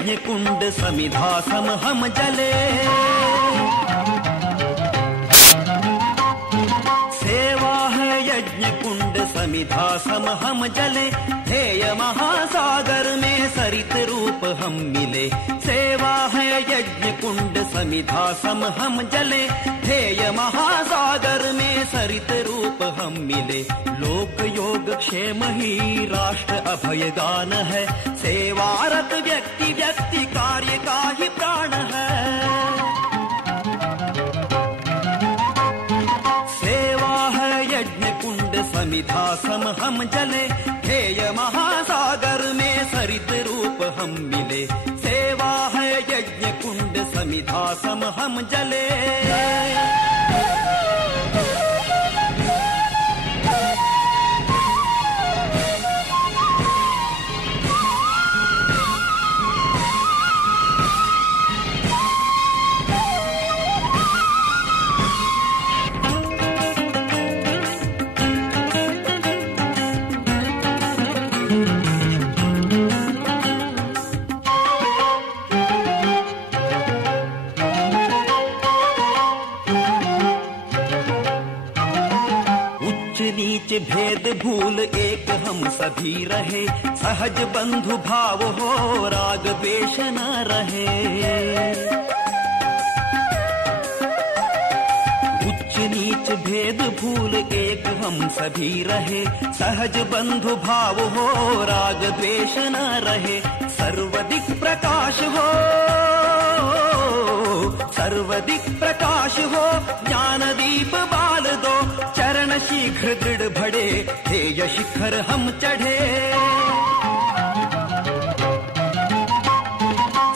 यज्ञ कुंड समिधा सम हम जले। सेवा है यज्ञ कुंड समिधा सम हम जले, ध्येय महासागर में सरित रूप हम मिले। सेवा है यज्ञ कुंड समिधा सम हम जले, ध्येय महासागर में सरित रूप हम मिले। लोक योग क्षेम ही राष्ट्र अभय गान है, सेवारत व्यक्ति व्यक्ति कार्य का ही प्राण है। सेवा है यज्ञ कुंड समिधा सम हम जले, ध्येय महासागर में सरित रूप हम मिले। सेवा है यज्ञ कुंड समिधा सम हम जले। नीच भेद भूल एक हम सभी रहे, सहज बंधु भाव हो राग द्वेष न रहे। उच्च नीच भेद भूल एक हम सभी रहे, सहज बंधु भाव हो राग द्वेष न रहे। सर्वदिक प्रकाश हो, सर्वदिक प्रकाश हो, ज्ञान दीप बाल दो, चरण शीघ्र दृढ़ बढ़े, ध्येय शिखर हम चढ़े।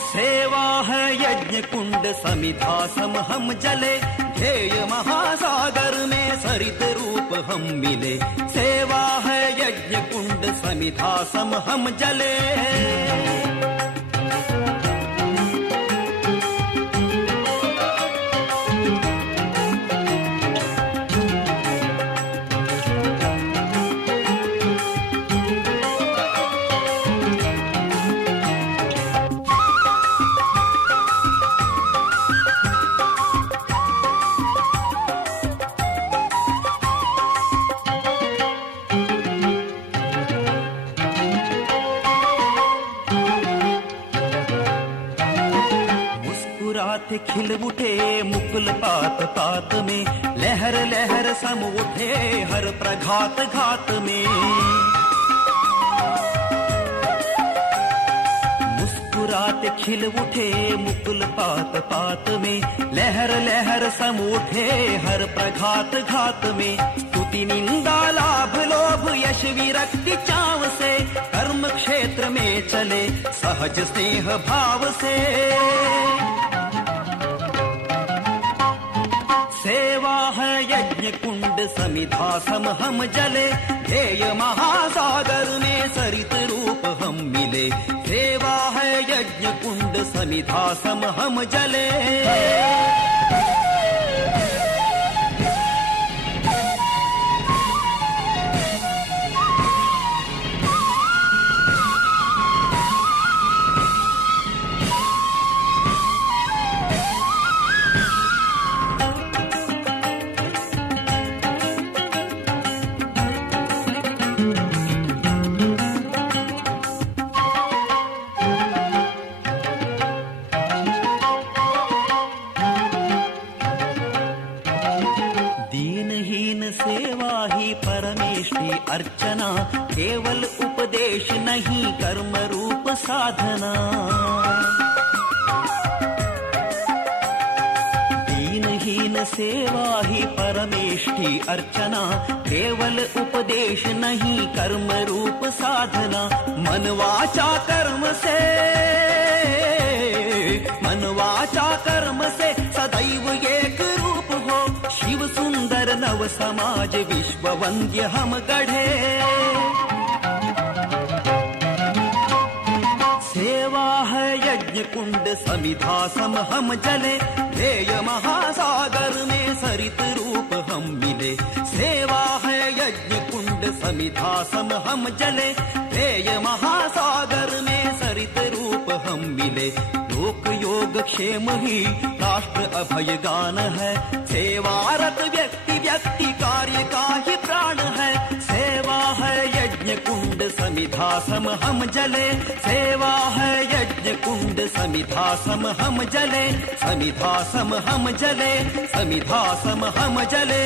सेवा है यज्ञ कुंड समिधा सम हम जले, ध्येय महासागर में सरित रूप हम मिले। सेवा है यज्ञ कुंड समिधा सम हम जले। खिल उठे मुकुल पात पात में, लहर लहर सम उठे हर प्रघात घात में। मुस्कुराते खिल उठे मुकुल पात पात में, लहर लहर सम उठे हर प्रघात घात में। स्तुति निंदा लाभ लोभ यश विरक्ति चाव से, कर्म क्षेत्र में चले सहज स्नेह भाव से। सेवा है यज्ञ कुंड समिधा सम हम जले, ध्येय महासागर में सरित रूप हम मिले। सेवा है यज्ञ कुंड समिधा सम हम जले। अर्चना केवल उपदेश नहीं कर्म रूप साधना। दीनहीन सेवा ही परमेष्ठी अर्चना, केवल उपदेश नहीं कर्म रूप साधना। मन वाचा कर्म से, मन वाचा कर्म से सदैव एक रूप हो। शिव सुंदर नव समाज विश्व वंद्य हम गढ़े। सेवा है यज्ञ कुंड समिधा सम हम जले, ध्येय महासागर में सरित रूप हम मिले। सेवा है यज्ञ कुंड समिधा सम हम जले, ध्येय महासागर में सरित रूप हम मिले। लोक योग क्षेम ही राष्ट्र अभय गान है। सेवारत व्यक्ति व्यक्ति कार्य का ही प्राण है। सेवा है यज्ञ कुंड समिधा सम हम जले। सेवा है यज्ञ कुंड समिधा सम हम जले। समिधा सम हम जले। समिधा सम हम जले।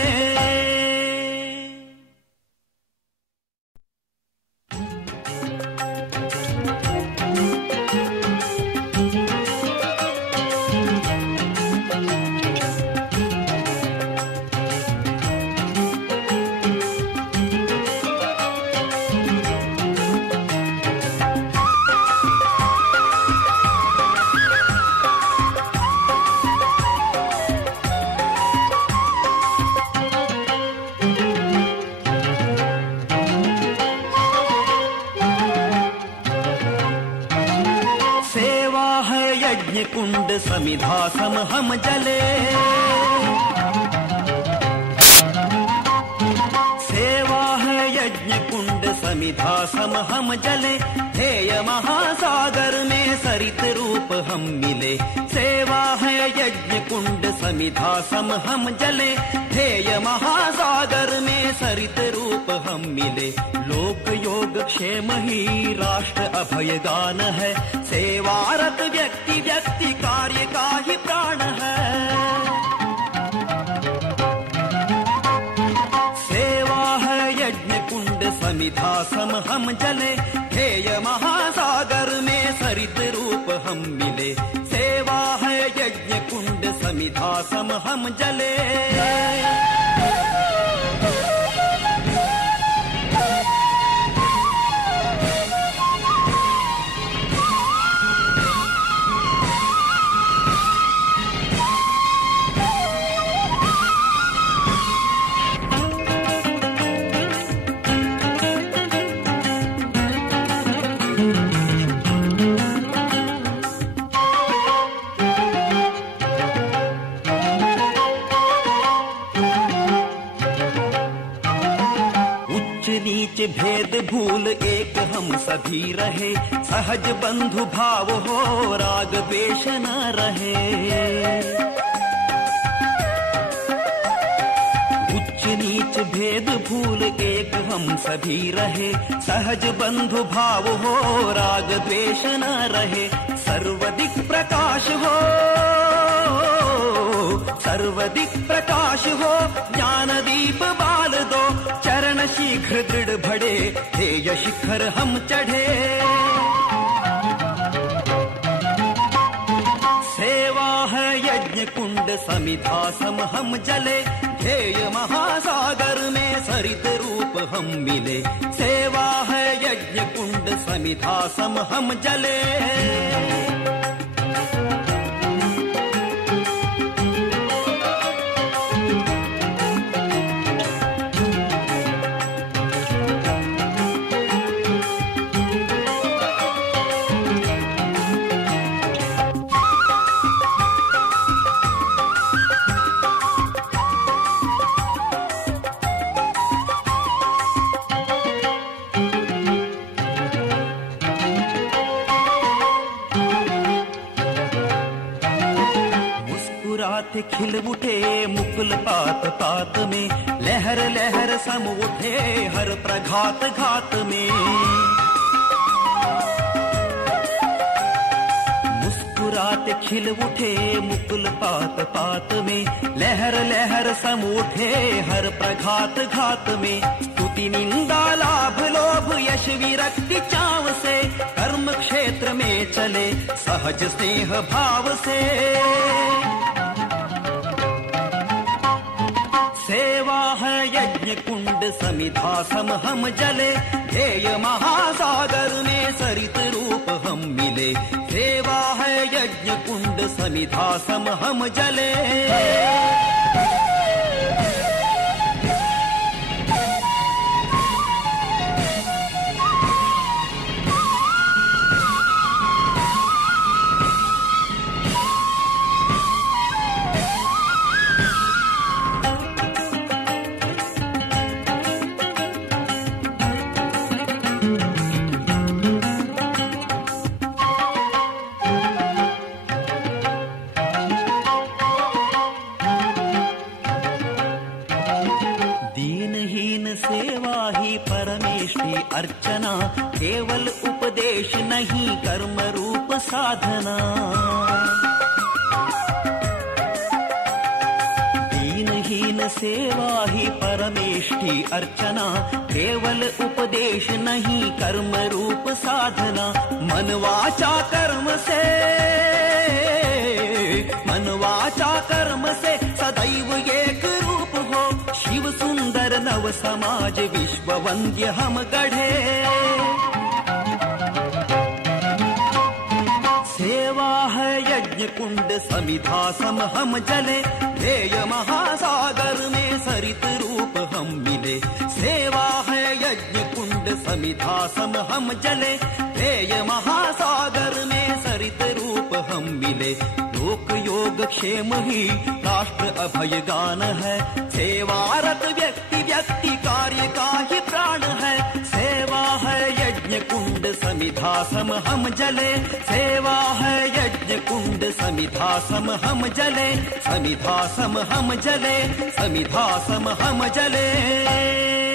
कुंड समिधा सम हम जले। सेवा है यज्ञ कुंड समिधा सम हम जले। ध्येय महासागर में सरित रूप हम मिले। सेवा है यज्ञ कुंड समिधा सम हम जले। ध्येय महासागर में सरित रूप हम मिले। लोक योग क्षेम ही राष्ट्र अभय गान है। सेवारत व्यक्ति व्यक्ति कार्य का ही प्राण है। सेवा है यज्ञ कुंड समिधा सम हम जले। ध्येय महासागर में सरित रूप हम मिले। सेवा है यज्ञ कुंड समिधा सम हम जले। नीच भेद भूल एक हम सभी रहे। सहज बंधु भाव हो राग द्वेष न रहे। उच्च नीच भेद भूल एक हम सभी रहे। सहज बंधु भाव हो राग द्वेष न रहे। सर्वदिक प्रकाश हो सर्वदिक प्रकाश हो। ज्ञान दीप बाल दो चरण शीघ्र दृढ़ बढ़े। ध्येय शिखर हम चढ़े। सेवा है यज्ञ कुंड समिधा सम हम जले। ध्येय महासागर में सरित रूप हम मिले। सेवा है यज्ञ कुंड समिधा सम हम जले। खिल उठे मुकुल पात पात में। लहर लहर सम उठे हर प्रघात घात में। मुस्कुराते खिल उठे मुकुल पात पात में। लहर लहर सम उठे हर प्रघात घात में। स्तुति निंदा लाभ लोभ यश विरक्ति चाव से। कर्म क्षेत्र में चले सहज स्नेह भाव से। सेवा है यज्ञ कुंड समिधा सम हम जले। ध्येय महासागर में सरित रूप हम मिले। सेवा है यज्ञ कुंड समिधा सम हम जले। परमेष्टि अर्चना, केवल उपदेश नहीं कर्म रूप साधना। दीनहीन सेवा ही परमेष्टि अर्चना, केवल उपदेश नहीं कर्म रूप साधना। मन वाचा कर्म से, मन वाचा कर्म से सदैव एक रूप हो। शिव सुंदर नव समाज विश्व वंद्य हम गढ़े। सेवा है यज्ञ कुंड समिधा सम हम जले, ध्येय महासागर में सरित रूप हम मिले। सेवा है यज्ञ कुंड समिधा सम हम जले, ध्येय महासागर में सरित रूप हम मिले। लोक योग क्षेम ही राष्ट्र अभय गान है, सेवारत व्यक्ति व्यक्ति कार्य का ही प्राण है। सेवा है यज्ञ कुंड समिधा सम हम जले, सेवा है यज्ञ कुंड समिधा सम हम जले। समिधा सम हम जले, समिधा सम हम जले।